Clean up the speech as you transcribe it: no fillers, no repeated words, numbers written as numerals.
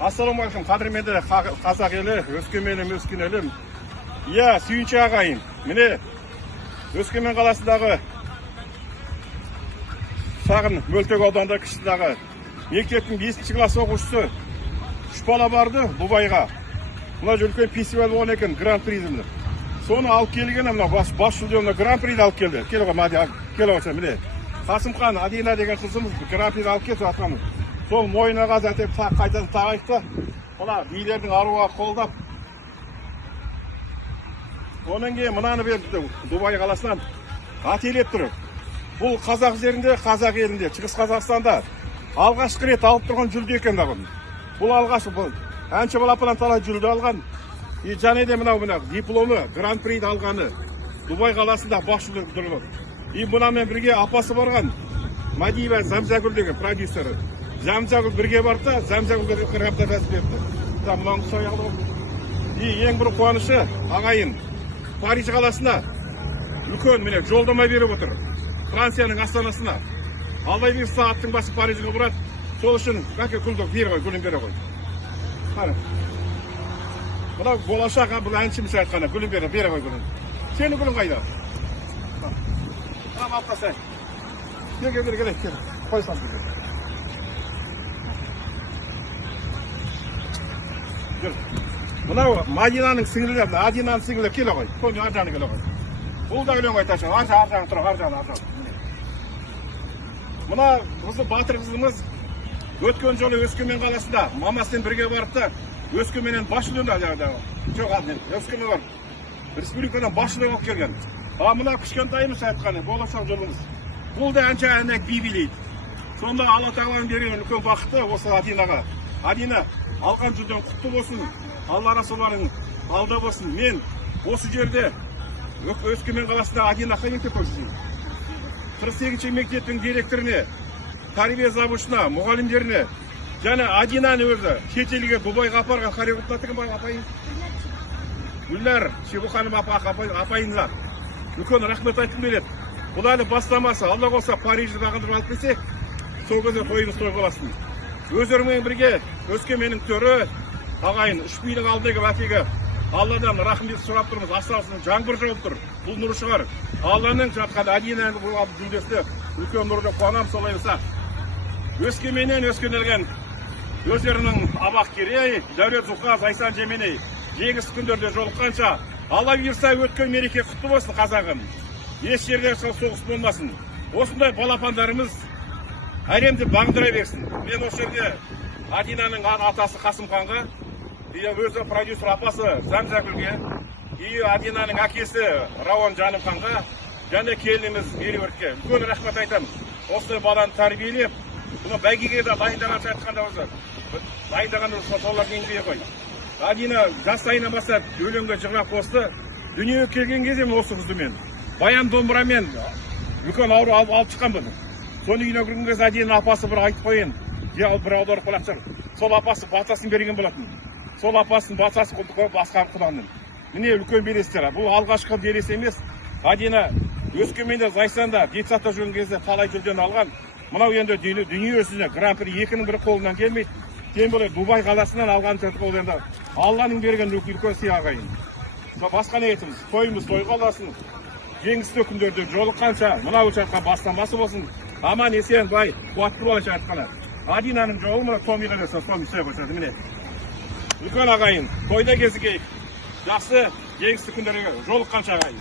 Ассалаумағалейкум, қадірменді қазақ елі, өскеменім, өскен елім. Иә, сүйінші ағайын. Міне, Өскемен қаласындағы шағын Мөлтек ауданында кішідағы мектептің 5-ші класс оқушысы 3 бала барды Дубайға. Мына үлкен фестиваль болған екен, гран-призімді. Соны алып келген, мына бас жүлдені гран-приді алып келді. Келе ғой, міне. Қасымхан Адина деген қызымыз гран-приді алып келді жатқанмыз. Сол мойныға затеп қайтадан тағайықты. Мына билердің аруға қолдап. Онан кейін мынаны берді Дубай қаласынан ателеп тұр. Бұл қазақ жерінде, қазақ елінде, Шығыс Қазақстанда алғашқы рет алып тұрған жүлде екен дағын. Бұл алғашы, бұл әнші балапынан талай жүлде алған. Және де мынау дипломы, гран-приді алғаны Дубай қаласында бас жүлде тұрған. Мұнамен бірге апасы барған Мадиева Замзагүл деген продюсері. Замзагүл бірге барды, Замзагүлге қырғапта бәс берді. Мұнан құсай алды. Ең бір қуанышы ағайын Париж қаласына үлкен міне жолдама беріп отыр. Францияның астанасына. Алдай бір сағаттың басы Парижге бұрады. Сол үшін бәке күлді бері ғой, гүлін бері ғой. Қара. Бұна болашақ бұл әншіміз айтқаны, гүлін бері ғой гүлін. Сені гүлін қайда? Алып тастай. Кел. Қойсам бері. Мынау Мадинаның сіңілі, Адинаның сіңілі келе ғой. Көне аржаны келе ғой. Бұл да өлең айташы. Аржаны тұр, аржаны. Мына қызы батыр қызымыз өткен жолы Өскемен қаласында мамасымен бірге барыпты. Өскеменнен бас жүлдені Өскемен бар. Республикадан бас жүлде алып келген. Мына кішкентайымыз айтқаны, болашақ жолымыз. Бұл да әнші әнек би билейді. Сонда Алла тағаланың берген үлкен бақыты осы Адинаға. Адина алған жүлден құтты болсын. Алла расуларың алда болсын. Мен осы жерде Өскемен қаласында Адина Қайынтеп көрсетейін. 48-ші мектептің директоріне, тәрбие завучына, мұғалімдеріне, және Адинаны өзі шетелге Дубайға апарған хореографтың бай апайын. Гүлнар Шебуханым апайынға үлкен рахмет айтқым келеді. Бұл әлі бастамасы. Алла болса Парижді бағындырып алып келсек, сол кезде тойымыз той боласын. Өздеріңмен бірге Өскеменнің төрі ағайын 3 бидің алдығы бәтегі Алладан рахмет сұрап тұрмыз. Астасын жаңбыр жауып тұр. Бұл нұры шығар. Алланың жатқан Адинаның жүлдесі үлкен нұрды қуанам солай болса. Өскеменнен өскенелген өздерінің Абақ Керей, Дәулет Зұқа, Зайсан Жеменей жеңіс күндерде жолыққанша Алла бұйырса өткен мереке құтты болсын қазағым. Еш жерде соғыс болмасын. Осындай балапандарымыз әлемді бағындыра берсін. Мен осы жерде Адинаның атасы Қасымханға, өзі продюсер апасы Замзагүлге, Адинаның әкесі Рауан Жанымханға, және келініміз Меруертке үлкен рахмет айтамын. Осындай баланы тәрбиелеп, бұны бәйгеге де дайындаған айтқанда өзі. Дайындаған солардың еңбегі ғой. Адина жастайынан бастап өлеңге жырлап қосты. Дүниеге келген кезде осы қызды мен баян домбырамен үлкен ауру алып шыққан бұны. Соны үйіне кірген кезде Адина апасы бір айтып қойын. Bir аударып қалақшар. Сол апасы батасын берген болатын. Сол апасын батасын қойып асқан құданын. Міне үлкен белестер. Бұл алғашқы белес емес. Адина Өскеменде Зайсанда детсатта жүрген кезде талай жүлдені алған. Мынау енді дүние жүзіне гран-при екінің бірі қолынан келмейді. Тем более Дубай қаласынан алған ол енді Алланың берген үлкен сый ағайын. Басқа не етіміз? Тойымыз той қаласын. Жеңісті күндерде жолыққанша мынау жатқан бастан басы болсын. Аман есен бай қуатты болайша айтқаны. Адинаның жолы мұны томиға берсін, соны сөй қойшады, міне. Үлкен ағайын, тойда кезігейік. Жақсы, жеңісті күндерге жолыққанша ағайын.